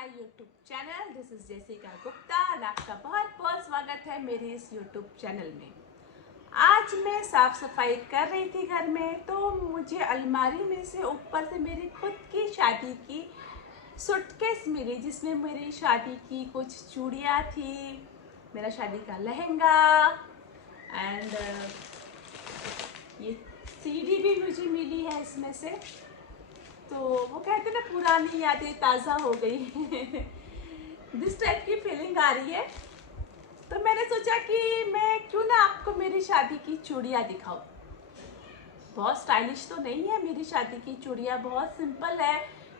My YouTube channel. This is Jessica Gupta और आपका बहुत बहुत स्वागत है मेरे इस यूट्यूब चैनल में। आज मैं साफ सफाई कर रही थी घर में, तो मुझे अलमारी में से ऊपर से मेरी खुद की शादी की सूटकेस मिली, जिसमें मेरी शादी की कुछ चूड़ियाँ थी, मेरा शादी का लहंगा एंड ये सीडी भी मुझे मिली है इसमें से। तो वो कहते ना, पुरानी यादें ताज़ा हो गई दिस टाइप की फीलिंग आ रही है। तो मैंने सोचा कि मैं क्यों ना आपको मेरी शादी की चूड़ियाँ दिखाऊं। बहुत स्टाइलिश तो नहीं है मेरी शादी की चूड़ियाँ, बहुत सिंपल है।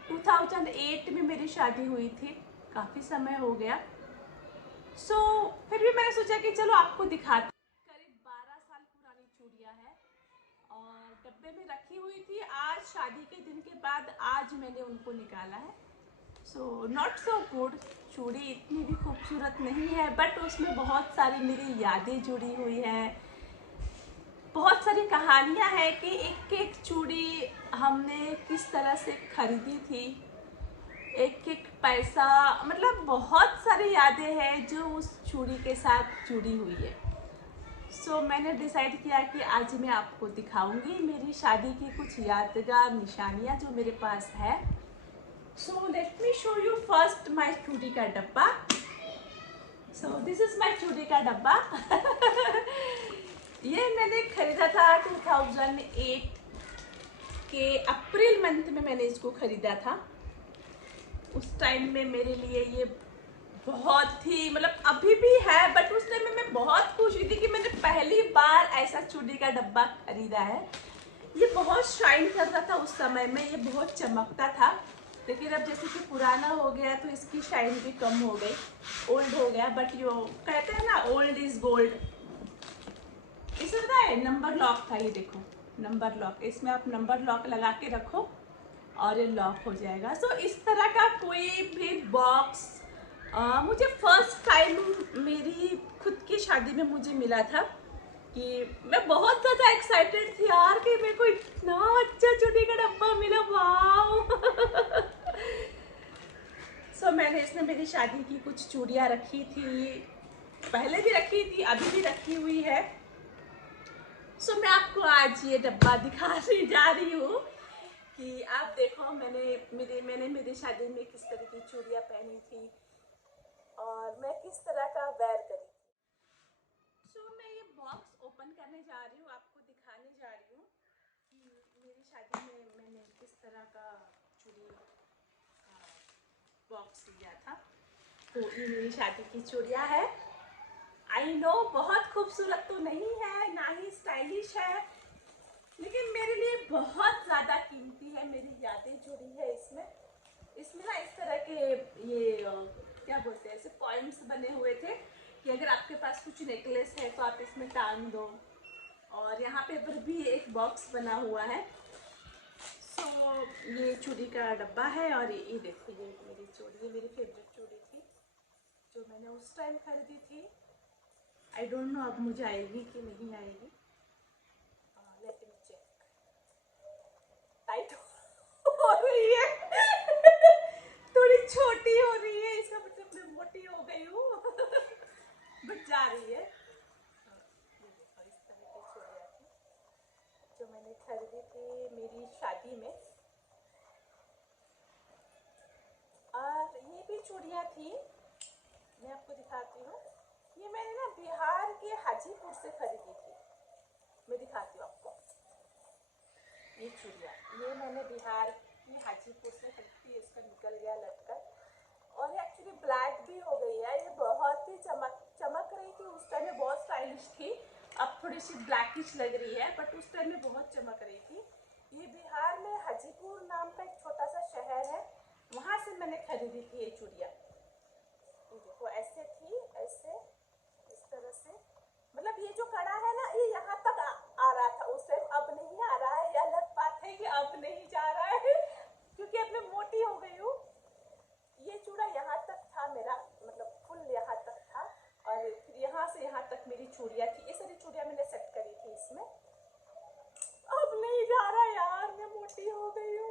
2008 में मेरी शादी हुई थी, काफ़ी समय हो गया। फिर भी मैंने सोचा कि चलो आपको दिखाती। करीब 12 साल पुरानी चूड़ियाँ है और डब्बे में रखी हुई थी। आज शादी के दिन के बाद आज मैंने उनको निकाला है। नॉट सो गुड, चूड़ी इतनी भी खूबसूरत नहीं है, बट उसमें बहुत सारी मेरी यादें जुड़ी हुई है। बहुत सारी कहानियां हैं कि एक एक चूड़ी हमने किस तरह से खरीदी थी, एक एक पैसा, मतलब बहुत सारी यादें हैं जो उस चूड़ी के साथ जुड़ी हुई है। मैंने डिसाइड किया कि आज मैं आपको दिखाऊंगी मेरी शादी की कुछ यादगार निशानियां जो मेरे पास है। Let me show you first my चूड़ी का डब्बा। दिस इज माय चूड़ी का डब्बा ये मैंने खरीदा था 2008 के अप्रैल मंथ में, मैंने इसको खरीदा था। उस टाइम में मेरे लिए ये बहुत ही, मतलब अभी भी है, बट उस टाइम में मैं बहुत खुश हुई थी कि मैंने पहली बार ऐसा चूड़ी का डब्बा खरीदा है। ये बहुत शाइन कर रहा था उस समय में, ये बहुत चमकता था, लेकिन अब जैसे कि पुराना हो गया तो इसकी शाइन भी कम हो गई, ओल्ड हो गया। बट यो कहते हैं ना, ओल्ड इज गोल्ड। इसमें पता है नंबर लॉक था, ये देखो नंबर लॉक, इसमें आप नंबर लॉक लगा के रखो और ये लॉक हो जाएगा। इस तरह का कोई भी बॉक्स मुझे फर्स्ट टाइम मेरी खुद की शादी में मुझे मिला था, कि मैं बहुत ज़्यादा एक्साइटेड थी यार कि मेरे को इतना अच्छा चूड़ी का डब्बा मिला, वाओ मैंने इसमें मेरी शादी की कुछ चूड़ियाँ रखी थी, पहले भी रखी थी, अभी भी रखी हुई है। मैं आपको आज ये डब्बा दिखाने जा रही हूँ कि आप देखो मैंने मेरी शादी में किस तरह की चूड़ियाँ पहनी थी और मैं किस तरह का वेयर करी थी। मैं ये बॉक्स ओपन करने जा रही हूँ, आपको दिखाने जा रही हूँ कि मेरी शादी में मैंने किस तरह का चूड़ी बॉक्स लिया था। तो ये मेरी शादी की चूड़ियाँ है। आई नो बहुत खूबसूरत तो नहीं है, ना ही स्टाइलिश है, लेकिन मेरे लिए बहुत ज़्यादा कीमती है। मेरी यादें जुड़ी है इसमें ना इस तरह के ये क्या बोलते हैं, ऐसे पॉइंट्स बने हुए थे कि अगर आपके पास कुछ नेकलेस है तो आप इसमें टांग दो। और यहाँ पे पर भी एक बॉक्स बना हुआ है। ये चूड़ी का डब्बा है और ये देखो, ये मेरी चूड़ी, ये मेरी फेवरेट चूड़ी थी जो मैंने उस टाइम खरीदी थी। आई डोंट नो अब मुझे आएगी कि नहीं आएगी। Let me check. टाइट हो रही है थोड़ी छोटी हो रही है, इसका मतलब मैं मोटी हो गई हूँ बट जा रही है। ये देखो, इस तरह की चूड़ियाँ थी जो मैंने खरीदी थी मेरी शादी में। और ये भी चूड़ियाँ थी, मैं आपको दिखाती हूँ। ये मैंने ना बिहार के हाजीपुर से खरीदी थी, मैं दिखाती हूँ आपको। ये चूड़ियाँ ये मैंने बिहार की हाजीपुर से खरीदी, इसका निकल गया लटकन, और ये एक्चुअली ब्लैक भी हो गई है। ये बहुत ही चमक रही थी उस टाइम में, बहुत स्टाइलिश थी। अब थोड़ी सी ब्लैकिश लग रही है, बट उस टाइम में बहुत चमक रही थी। ये बिहार में हाजीपुर नाम का एक छोटा सा शहर है, वहाँ से मैंने खरीदी थी ये चूड़ियाँ। ये देखो ऐसे थी, ऐसे इस तरह से, मतलब ये जो कड़ा है ना, ये यहाँ तक आ रहा था उस टाइम, अब नहीं आ रहा है। ये अलग बात है कि अब नहीं जा रहा है क्योंकि अब मैं मोटी हो गई हूँ। ये चूड़ा यहाँ तक था मेरा, मतलब फुल यहाँ तक था, और फिर यहाँ से यहाँ तक मेरी चूड़ियाँ थी। ये सारी चूड़ियाँ मैंने सेट करी थी इसमें। अब नहीं जा रहा यार, मैं मोटी हो गई हूँ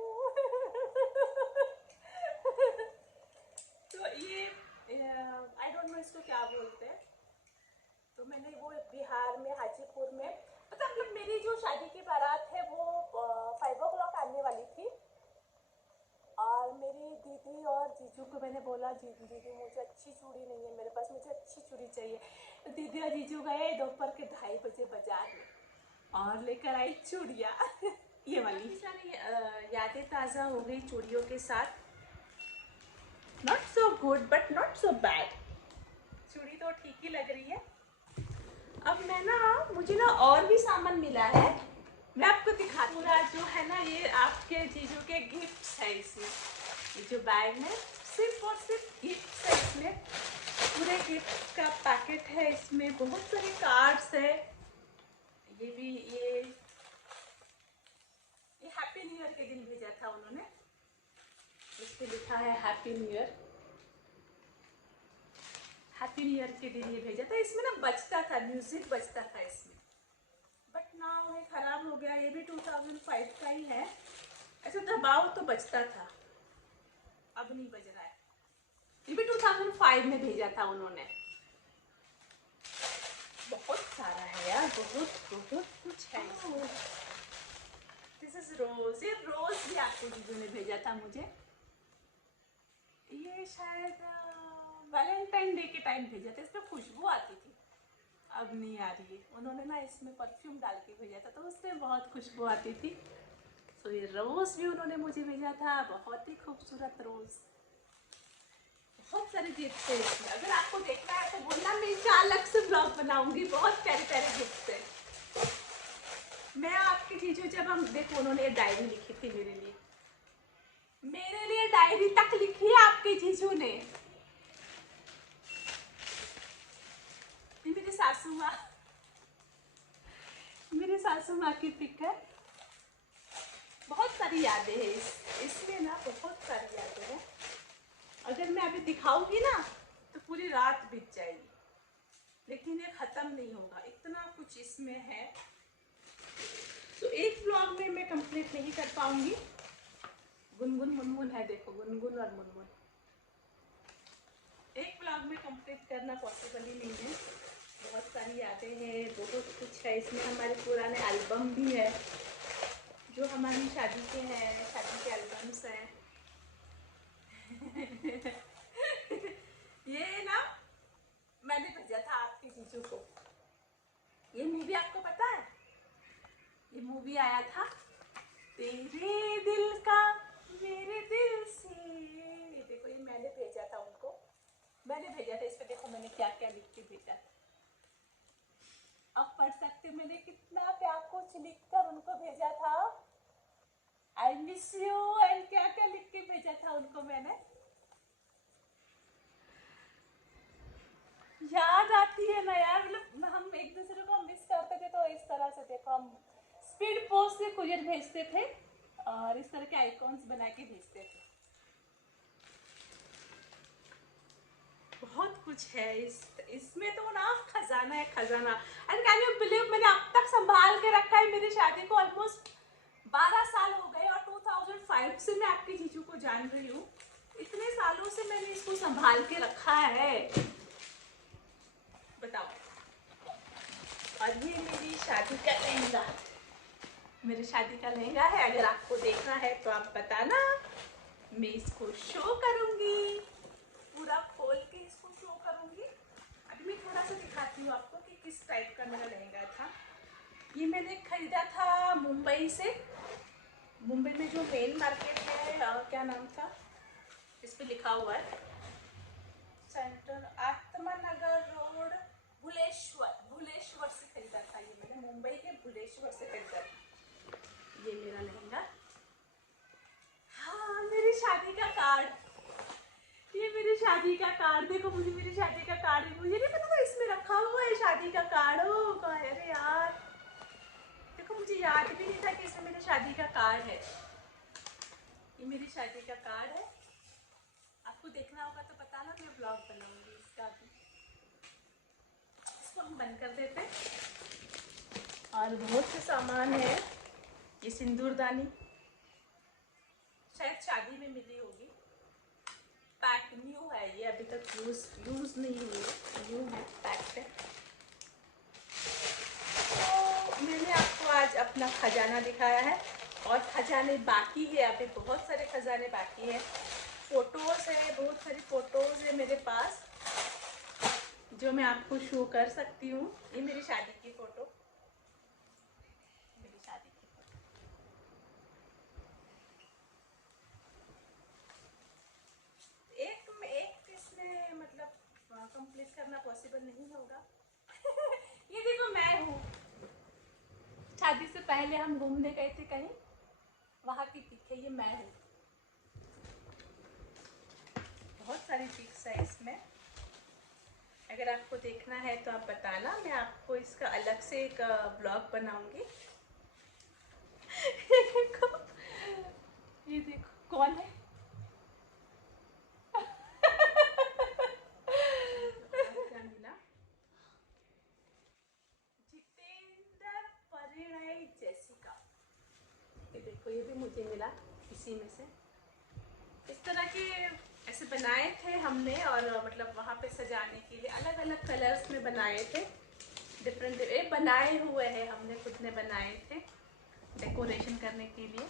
बिहार में हाजीपुर में, मतलब मेरी जो शादी की बारात है वो 5 o'clock आने वाली थी। और मेरी दीदी और जीजू को मैंने बोला, दीदी मुझे अच्छी चूड़ी नहीं है मेरे पास, मुझे अच्छी चूड़ी चाहिए। तो दीदी और जीजू गए दोपहर के 2:30 बजे बाजार में और लेकर आई चूड़ियाँ ये वाली। सारी यादें ताज़ा हो गई चूड़ियों के साथ। Not so good but not so bad, चूड़ी तो ठीक ही लग रही है। अब मुझे और भी सामान मिला है, मैं आपको दिखाती हूँ। पूरा जो है ना ये आपके जीजू के गिफ्ट्स है इसमें। ये जो बैग है सिर्फ और सिर्फ गिफ्ट्स है इसमें, पूरे गिफ्ट का पैकेट है इसमें, बहुत सारे कार्ड्स है। ये भी ये हैप्पी न्यू ईयर के दिन भेजा था उन्होंने, इस पे लिखा है happy new year. Happy new year के दिन ये भेजा था। इसमें ना बजता था, म्यूजिक बजता था इसमें, बट नाउ ये खराब हो गया। ये भी 2005 का ही है, ऐसे दबाव तो बजता था, अब नहीं बज रहा है। ये भी 2005 में भेजा था उन्होंने। बहुत सारा है यार, बहुत बहुत कुछ है। दिस इज रोज, ये रोज भी आपको जीजू ने भेजा था मुझे। ये शायद वैलेंटाइन डे के टाइम भेजा था, इसमें खुशबू आती थी, अब नहीं आ रही है। उन्होंने ना इसमें परफ्यूम डाल के भेजा था तो उसमें बहुत खुशबू आती थी। तो ये रोज़ भी उन्होंने मुझे भेजा था, बहुत ही खूबसूरत रोज़। बहुत सारे गिफ्ट है इसमें, अगर आपको देखना है तो बोलना, मैं इसका अलग से ब्लॉग बनाऊंगी। बहुत प्यारे प्यारे गिफ्ट है। मैं आपके जीजू जब हम देखो, उन्होंने डायरी लिखी थी मेरे लिए डायरी तक लिखी है आपके जीजू ने। मेरे सासू माँ की पिक है। बहुत सारी यादें हैं इसमें ना, बहुत सारी यादें हैं। अगर मैं अभी दिखाऊंगी ना तो पूरी रात बीत जाएगी, लेकिन ये खत्म नहीं होगा, इतना कुछ इसमें है। तो एक ब्लॉग में मैं कंप्लीट नहीं कर पाऊंगी। गुनगुन मुनमुन है, देखो गुनगुन और मुनमुन, एक ब्लॉग में कंप्लीट करना पॉसिबल ही नहीं है। बहुत सारी यादें हैं, बहुत कुछ है इसमें। हमारे पुराने एल्बम भी है जो हमारी शादी के हैं, शादी के एल्बम्स हैं। ये ना मैंने भेजा था आपके जीजू को। ये मूवी आपको पता है, ये मूवी आया था तेरे दिल का मेरे दिल से। ये देखो, ये मैंने भेजा था उनको, मैंने भेजा था। इस पे देखो मैंने क्या क्या लिख के भेजा था, अब पढ़ सकते। मैंने कितना क्या कुछ लिखकर उनको भेजा था। आई मिस यू एंड क्या क्या लिख के भेजा था उनको मैंने। याद आती है ना यार, मतलब हम एक दूसरे को मिस करते थे तो इस तरह से देखो, हम स्पीड पोस्ट से कुरियर भेजते थे और इस तरह के आइकॉन्स बना के भेजते थे। बहुत कुछ है इसमें तो ना, खजाना है खजाना। एंड कैन यू बिलीव, मैंने अब तक संभाल के रखा है। मेरी शादी को ऑलमोस्ट 12 साल हो गए और 2005 से मैं आपके जीजू को जान रही हूँ। इतने सालों से मैंने इसको संभाल के रखा है, बताओ। और ये मेरी शादी का लहंगा, मेरी शादी का लहंगा है। अगर आपको देखना है तो आप बताना, मैं इसको शो करूंगी, पूरा खोल के इसको शो करूंगी। अभी मैं थोड़ा सा दिखाती हूँ आपको कि किस टाइप का मेरा लहंगा था। ये मैंने खरीदा था मुंबई से। मुंबई में जो मेन मार्केट है, क्या नाम था, इस पे लिखा हुआ है सेंटर आत्मा नगर रोड, भुलेश्वर से खरीदा था। ये मैंने मुंबई के भुलेश्वर से खरीदा था, ये मेरा लहंगा। हाँ, मेरी शादी का कार्ड, ये मेरी शादी का कार्ड देखो। मुझे मेरी शादी का कार्ड, मुझे नहीं पता था इसमें रखा हुआ है शादी का कार्ड। होगा, अरे यार देखो, मुझे याद भी नहीं था कि इसमें मेरी शादी का कार्ड है। ये मेरी शादी का कार्ड है, आपको देखना होगा तो बताना, मैं ब्लॉग बनाऊंगी इसका भी। इसको हम बंद कर देते हैं। और बहुत से सामान है। ये सिंदूरदानी शायद शादी में मिली होगी, पैक न्यू है ये, अभी तक यूज नहीं हुई है, न्यू है, पैक है। आज अपना खजाना दिखाया है, और खजाने बाकी है, अभी बहुत सारे खजाने बाकी है। फ़ोटोज़ है, बहुत सारी फ़ोटोज़ है मेरे पास जो मैं आपको शो कर सकती हूँ। ये मेरी शादी की फ़ोटो, मेरी शादी की फ़ोटो। एक इसमें मतलब कंप्लीट करना पॉसिबल नहीं होगा। ये देखो मैं हूँ, शादी से पहले हम घूमने गए थे कहीं, वहाँ की पिक है, ये मैं हूँ। बहुत सारी पिक्स है इसमें, अगर आपको देखना है तो आप बताना, मैं आपको इसका अलग से एक ब्लॉग बनाऊंगी। ये देखो कौन है। क्या मिला? जितेंद्र परिणय जैसिका, ये देखो ये भी मुझे मिला इसी में से। इस तरह के ऐसे बनाए थे हमने, और मतलब वहाँ पे सजाने के लिए अलग अलग कलर्स में बनाए थे, डिफरेंट बनाए हुए हैं, हमने खुद ने बनाए थे डेकोरेशन करने के लिए।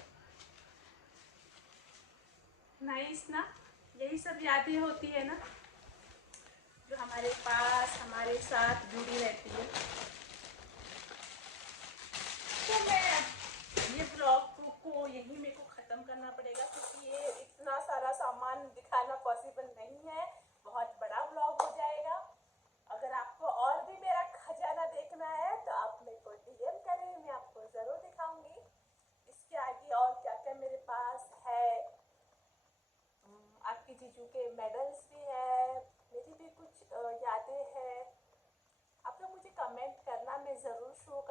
नाइस ना, यही सब यादें होती है ना, जो हमारे पास हमारे साथ जुड़ी रहती है। तो मैं ये ब्लॉग को यहीं मेरे को ख़त्म करना पड़ेगा, क्योंकि ये इतना सारा सामान दिखाना पॉसिबल नहीं है, बहुत बड़ा ब्लॉग हो जाएगा। अगर आपको और भी मेरा खजाना देखना है तो आप मेरे को डीएम करें, मैं आपको ज़रूर दिखाऊंगी। इसके आगे और क्या क्या मेरे पास है, आपके जीजू के मेडल्स भी है, मेरी भी कुछ यादें हैं। आप लोग मुझे कमेंट करना, मैं ज़रूर शो